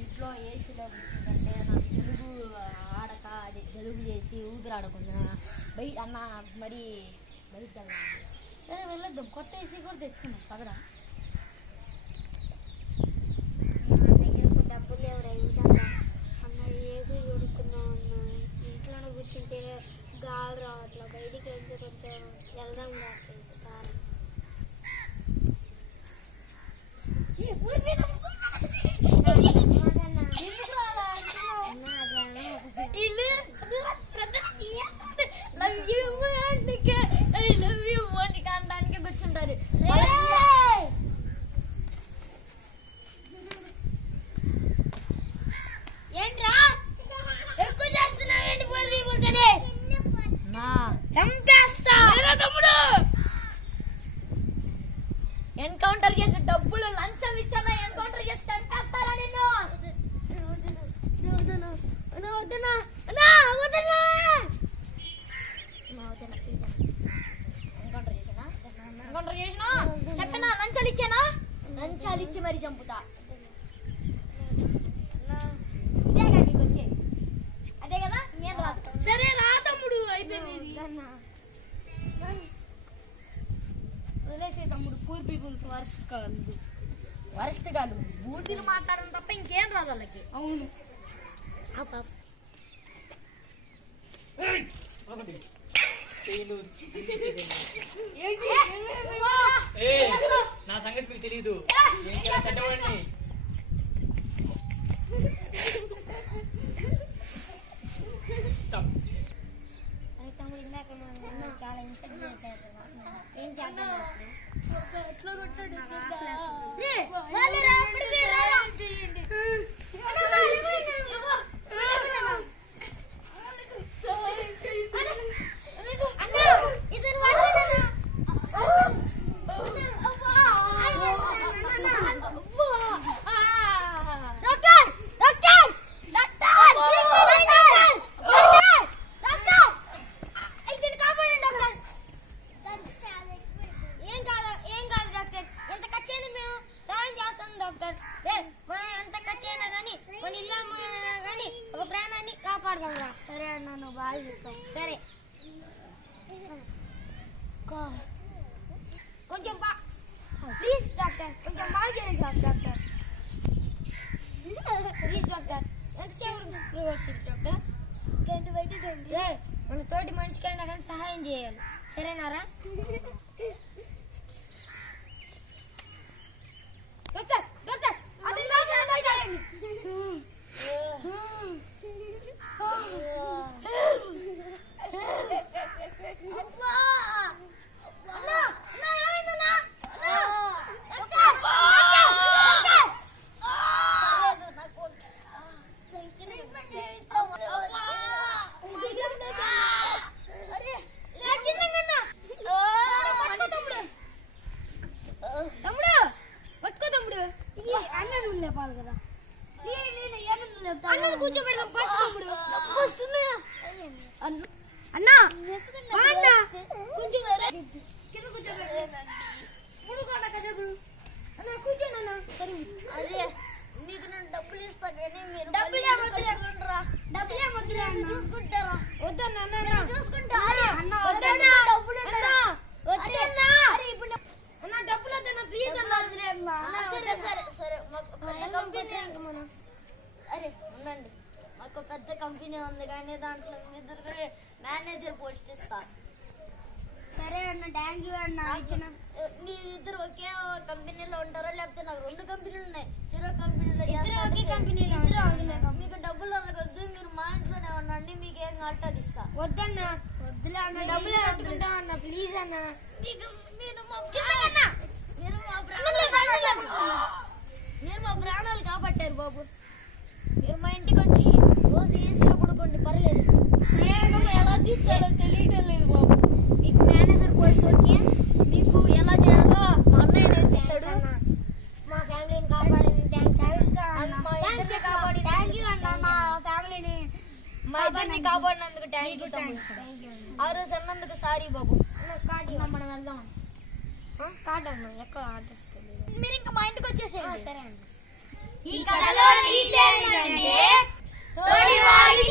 ఇంట్లో ఏసీలో కూర్చుంటే నాకు జలుబు ఆడక అది జలుబు చేసి ఊపిరాడకుండా బయట అన్న మరి బయటకు వెళ్దాం. సరే వెళ్ళొద్దాం, కొత్త ఏసీ కూడా తెచ్చుకున్నాం పదరా. దగ్గరకు డబ్బులు లేవు రైతులు అన్న ఏసీ కొనుక్కున్నాం అన్న. ఇంట్లోనే కూర్చుంటే గాలి రావట్లా, బయటికి వెళ్తే కొంచెం వెళ్దాం కాదు. అనడానికి కూర్చుంటారు. ఏంట్రా ఎక్కువ చేస్తున్నావు? ఏంటి పోలీసులతోనే చంపేస్తా తమ్ముడు. ఎన్కౌంటర్ చేసి డబ్బులు లంచం ఇచ్చానా ఎన్కౌంటర్ చేసి చంపేస్తారా నిన్ను? ఎన్కౌంటర్ చేసినా చెప్పనా? లంచాలు ఇచ్చానా? లంచాలు ఇచ్చి మరి చంపుతా. ఇదే కదా నీకు వచ్చేది, అదే కదా నేను రాదు. సరే రా తమ్ముడు, అయిపోయింది. వదిలేసే తమ్ముడు, పూర్ పీపుల్స్ వరస్ట్ కాదు. వరస్ట్ కాదు, బూతులు మాట్లాడడం తప్ప ఇంకేం రాదు వాళ్ళకి. అవును. నా సంగతి మీకు తెలీదు. చెడ్డవాడిని తమ్ముడు ఇందాక చాలా ఇన్సల్ట్ చేశారు. ఏం చేద్దాం? ఎట్లా కొట్టాడు? సరే అన్న, నువ్వు బాగా చెప్తావు. సరే కొంచెం ప్లీజ్ డాక్టర్, కొంచెం బాగా చేయండి సార్. Doctor please doctor. ఎంతసేపు వచ్చింది డాక్టర్? మన తోటి మనిషికైనా కానీ సహాయం చేయాలి, సరేనారా? డాక్టర్ డాక్టర్ అతను కూర్చోబెడదాం. అన్నా అదే మీకు నేను డబ్బులు ఇస్తా కానీ మీరు డబ్బులు చూసుకుంటారా? వద్దన్నా చూసుకుంటారా? డబ్బులు వద్దన్నా ప్లీజ్ అన్నా. సరే సరే సరే, మాకు పెద్ద కంపెనీ. అరే ఉండండి, మాకు పెద్ద కంపెనీ ఉంది కానీ దాంట్లో మీ ఇద్దరు మేనేజర్ పోస్ట్ ఇస్తా. సరే అన్న, థ్యాంక్ యూ అన్న. మీ ఇద్దరు ఒకే కంపెనీలో ఉంటారా లేకపోతే నాకు 2 కంపెనీలు ఉన్నాయి, చిరో కంపెనీలో ఒకే కంపెనీలో. మీకు డబ్బులు అనగొద్దు, మీరు మా ఇంట్లోనే ఉండండి, మీకు ఏం కావాలంటే అది ఇస్తా. వద్దన్నా, వద్దులే అన్న, డబ్బులు కట్టుకుంటా అన్న, ప్లీజ్ అన్న. మీరు మా ప్రాణాలు కాపాడారు బాబు. మీరు మా ఇంటికి వచ్చి రోజు ఏసీలో పడుకోండి, పర్లేదు. ఎలా తీర్చాలో తెలియటం లేదు బాబు. మీకు మేనేజర్ పోస్ట్ ఓకే, మీకు ఎలా చేయాలో మా అన్నయ్య నేర్పిస్తాడు. మా ఫ్యామిలీని కాపాడండి. మా ఇద్దరిని కాపాడినందుకు థ్యాంక్ యూ. ఆ రోజు అన్నందుకు సారీ బాబు. మనం వెళ్దాం. కార్డ్ అన్న, ఎక్కడ అడ్రస్ తెలియదు. మీరు ఇంకా మా ఇంటికి వచ్చేసేయండి. సరే అన్న. ఈ కథలో నీతి ఏంటంటే తోటి వారికి